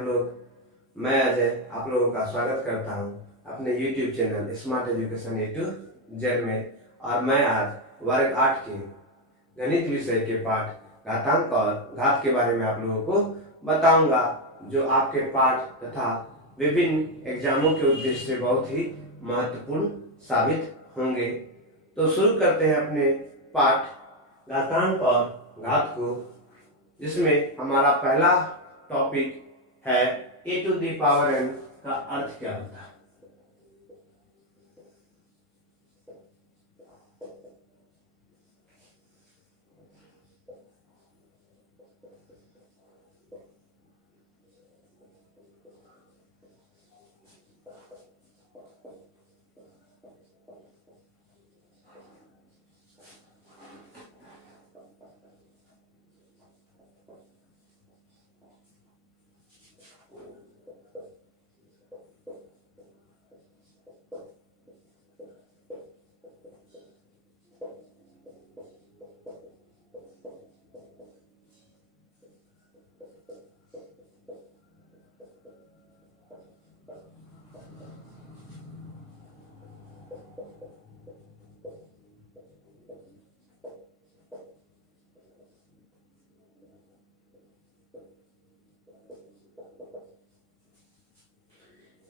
आप लोग। मैं अजय आप लोगों का स्वागत करता हूं अपने YouTube channel smart education A to Z में। और मैं आज वर्ग 8 के गणित विषय के पाठ घातांक और घात के बारे में आप लोगों को बताऊंगा, जो आपके पाठ तथा विभिन्न एग्जामों के उद्देश्य से बहुत ही महत्वपूर्ण साबित होंगे। तो शुरू करते हैं अपने पाठ घातांक और घात को, जिसमें हमारा पहला टॉपिक है a to the power n का अर्थ क्या होता है।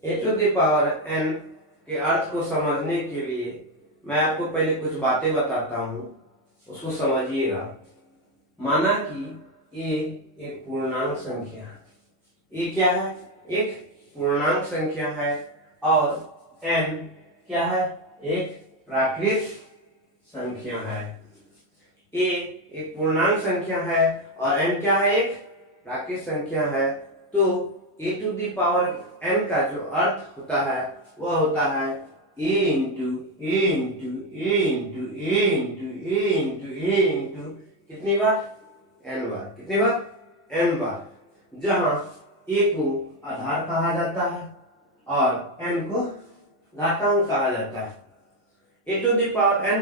a to the power n के अर्थ को समझने के लिए मैं आपको पहले कुछ बातें बताता हूँ, उसको समझिएगा। माना कि a एक पूर्णांक संख्या है। a क्या है? एक पूर्णांक संख्या है। और n क्या है? एक प्राकृत संख्या है। a एक पूर्णांक संख्या है और n क्या है? एक प्राकृत संख्या है। तो a to the power n का जो अर्थ होता है वह होता है a into a into a into a into a into a into कितनी बार? n बार। कितनी बार? n बार। जहां a को आधार कहा जाता है और n को घातांक कहा जाता है। a to the power n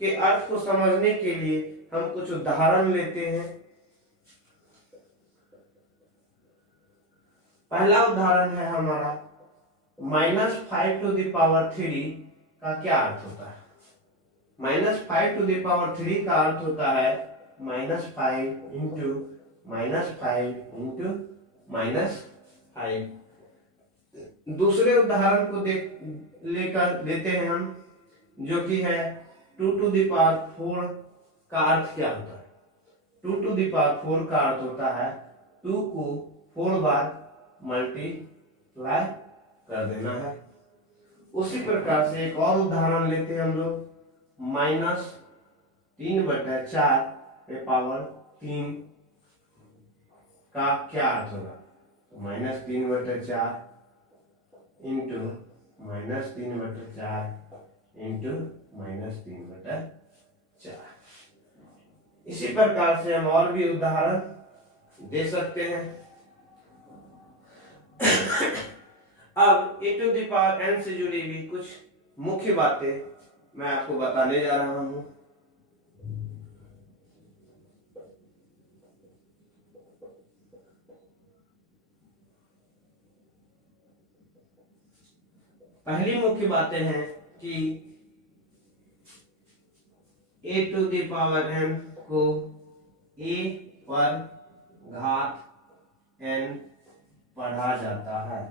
के अर्थ को समझने के लिए हम कुछ उदाहरण लेते हैं। पहला उदाहरण है हमारा -5 to the power 3 का क्या अर्थ होता है? -5 to the power 3 का अर्थ होता है -5 इंटू -5 इंटू -5। दूसरे उदाहरण को लेकर लेते हैं हम, जो कि है 2 to the power 4 का अर्थ क्या होता है? 2 to the power 4 का अर्थ होता है 2 को 4 बार मल्टीप्लाई कर देना है। उसी प्रकार से एक और उदाहरण लेते हैं हम लोग, -3/4 पे पावर 3 का क्या अर्थ होगा? -3/4 इंटू -3/4 इंटू -3/4। इसी प्रकार से हम और भी उदाहरण दे सकते हैं। अब a to the power n से जुड़ी हुई कुछ मुख्य बातें मैं आपको बताने जा रहा हूं। पहली मुख्य बातें हैं कि a to the power n को a पर घात n पढ़ा जाता है।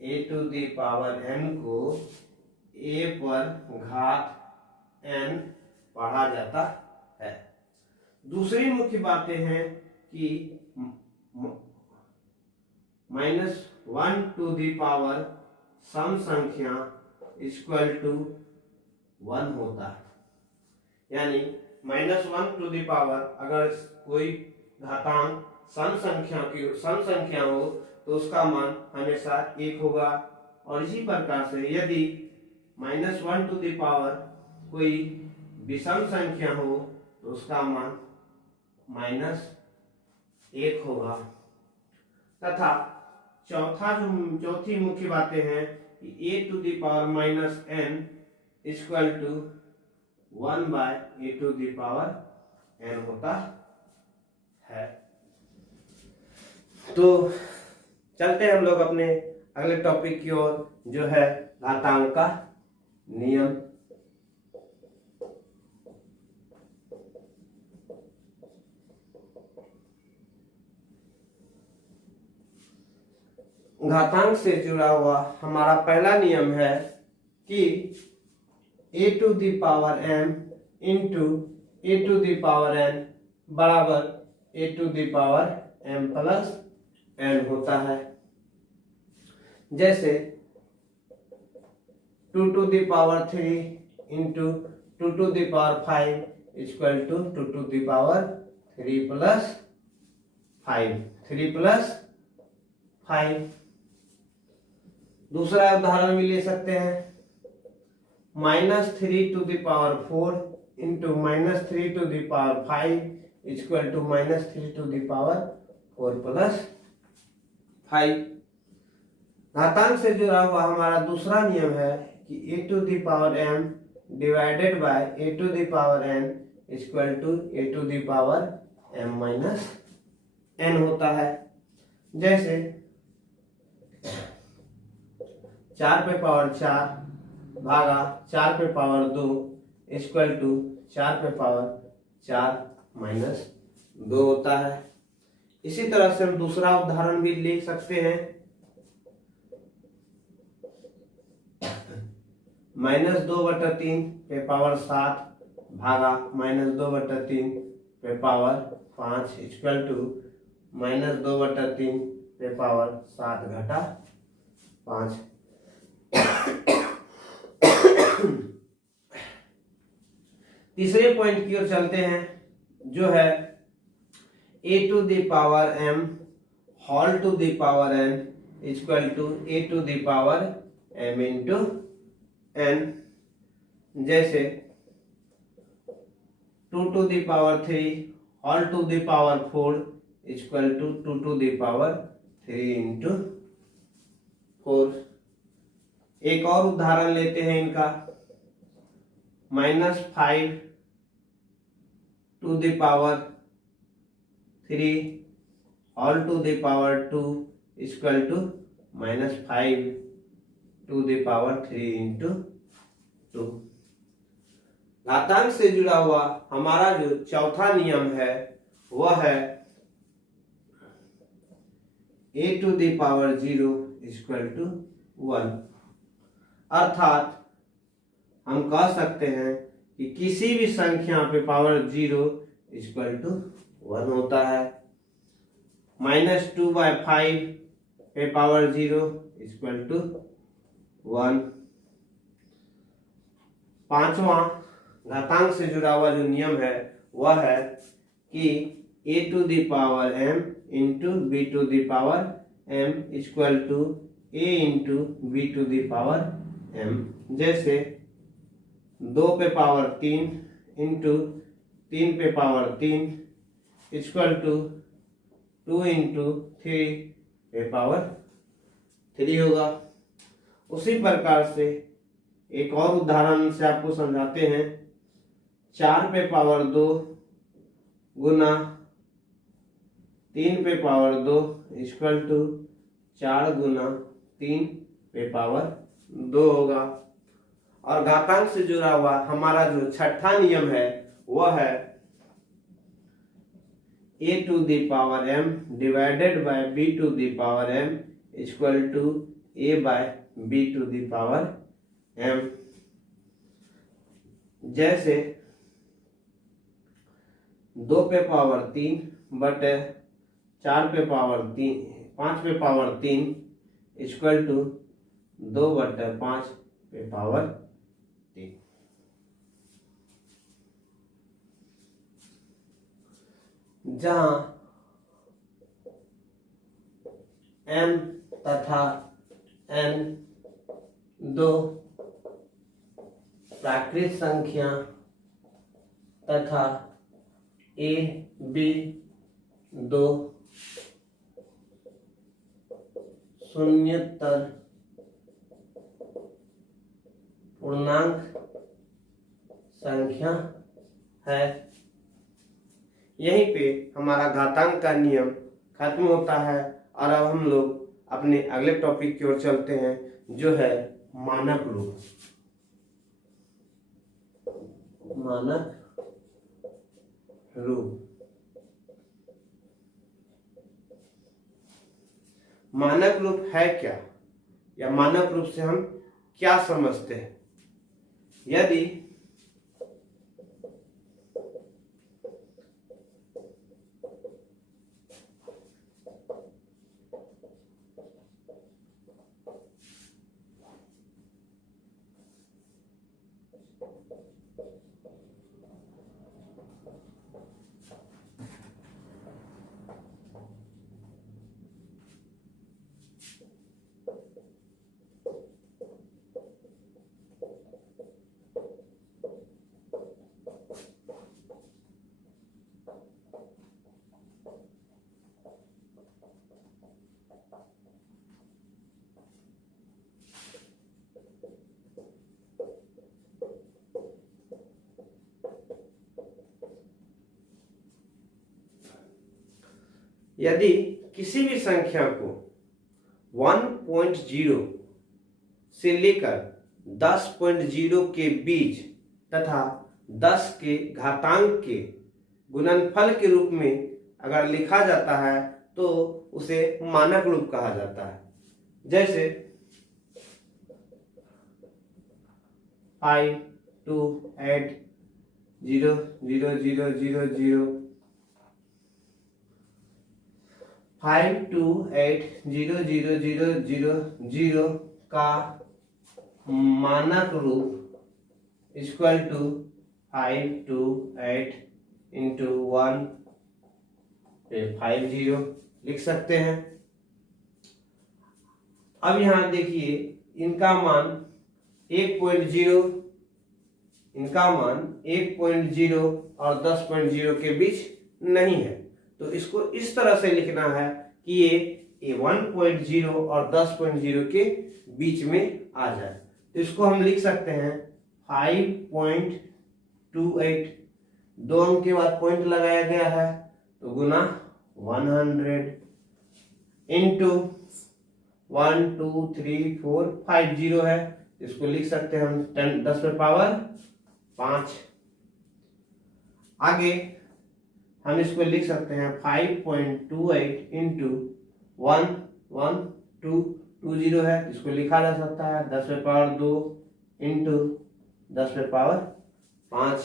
a to the power n को a पर घात n पढ़ा जाता है। दूसरी मुख्य बातें हैं कि -1 to the power सम संख्या इक्वल टू 1 होता है। यानी -1 to the power अगर कोई घातांक सम संख्या हो तो उसका मान हमेशा 1 होगा। और इसी प्रकार से यदि -1 to the power कोई विषम संख्या हो तो उसका मान -1 होगा। तथा चौथी मुख्य बातें हैं कि a to the power -n equal to 1/a to the power n होता है। तो चलते हैं हम लोग अपने अगले टॉपिक की ओर, जो है घातांक का नियम। घातांक से जुड़ा हुआ हमारा पहला नियम है कि a to the power m into a to the power n बराबर a to the power m plus n होता है। जैसे 2 to the power 3 into 2 to the power 5 equal to 2 to the power 3 plus 5। दूसरा उदाहरण भी ले सकते हैं, -3 to the power 4 into -3 to the power 5 equal to -3 to the power 4 plus 5। घातांक से जुड़ा हुआ हमारा दूसरा नियम है कि a to the power m divided by a to the power n equal to a to the power m minus n होता है। जैसे 4 पे पावर 4 भागा 4 पे पावर 2 इक्वल टू 4 पे पावर 4 माइनस 2 होता है। इसी तरह से हम दूसरा उदाहरण भी ले सकते हैं, -2/3 पे पावर 7 भागा -2/3 पे पावर 5 इक्वल टू -2/3 पे पावर 7 घटा 5। तीसरे पॉइंट की ओर चलते हैं, जो है a to the power m whole to the power n equal to a to the power m into n। जैसे 2 to the power 3 whole to the power 4 equal to 2 to the power 3 into 4। एक और उदाहरण लेते हैं इनका, -5 to the power 3 whole to the power 2 equal to -5 to the power 3 into 2। घातांक से जुड़ा हुआ हमारा जो चौथा नियम है वह है a to the power 0 equal to 1। अर्थात हम कह सकते हैं कि किसी भी संख्या पे पावर 0 इक्वल टू 1 होता है। -2/5 पे पावर 0 इक्वल टू 1। पांचवा घातांक से जुड़ा हुआ जो नियम है वह है कि a to the power m into b to the power m equal to a into b to the power m। जैसे 2 पे पावर 3 इंटू 3 पे पावर 3 इक्वल टू 2 इंटू 3 पे पावर 3 होगा। उसी प्रकार से एक और उदाहरण से आपको समझाते हैं, 4 पे पावर 2 गुना 3 पे पावर 2 इक्वल टू 4 गुना 3 पे पावर 2 होगा। और घातांक से जुड़ा हुआ हमारा जो छठा नियम है वह है a to the power m divided by b to the power m equal to a by b to the power m। जैसे 2 पे पावर 3 बटे 4 पे पावर 3 5 पे पावर 3 इक्वल टू 2/5 पे पावर 3। जहां m तथा n दो प्राकृत संख्या तथा a b दो शून्येतर पूर्णांक संख्या है। यहीं पे हमारा घातांक का नियम खत्म होता है और अब हम लोग अपने अगले टॉपिक की ओर चलते हैं, जो है मानक रूप। मानक रूप। मानक रूप है क्या, या मानक रूप से हम क्या समझते हैं? यदि यदि किसी भी संख्या को 1.0 से लेकर 10.0 के बीच तथा 10 के घातांक के गुणनफल के रूप में अगर लिखा जाता है तो उसे मानक रूप कहा जाता है। जैसे 5 2 8 0 0 0 0 0 5 2 8 0 0 0 0 0 का मानक रूप इक्वल टू 5 2 8 इंटू 1 50 लिख सकते हैं। अब यहाँ देखिए इनका मान 1.0, इनका मान 1.0 और 10.0 के बीच नहीं है, तो इसको इस तरह से लिखना है कि ये 1.0 और 10.0 के बीच में आ जाए। तो इसको हम लिख सकते हैं 5.28, 2 अंक के बाद पॉइंट लगाया गया है तो गुना 100 इंटू 1 2 3 4 50 है, इसको लिख सकते हैं हम 10 पे पावर 5। आगे हम इसको लिख सकते हैं 5.28 इंटू 1 1 2 20 है, इसको लिखा जा सकता है 10 पे पावर 2 इंटू 10 पे पावर 5।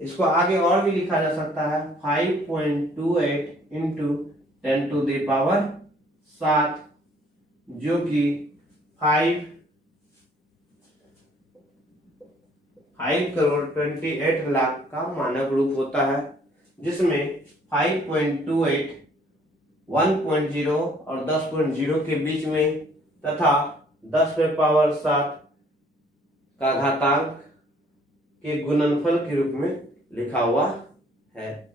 इसको आगे और भी लिखा जा सकता है 5.28 इंटू 10 टू द पावर 7, जो कि 5 करोड़ 28 लाख का मानक रूप होता है, जिसमें 5.28 1.0 और 10.0 के बीच में तथा 10 पे पावर 7 का घातांक के गुणनफल के रूप में लिखा हुआ है।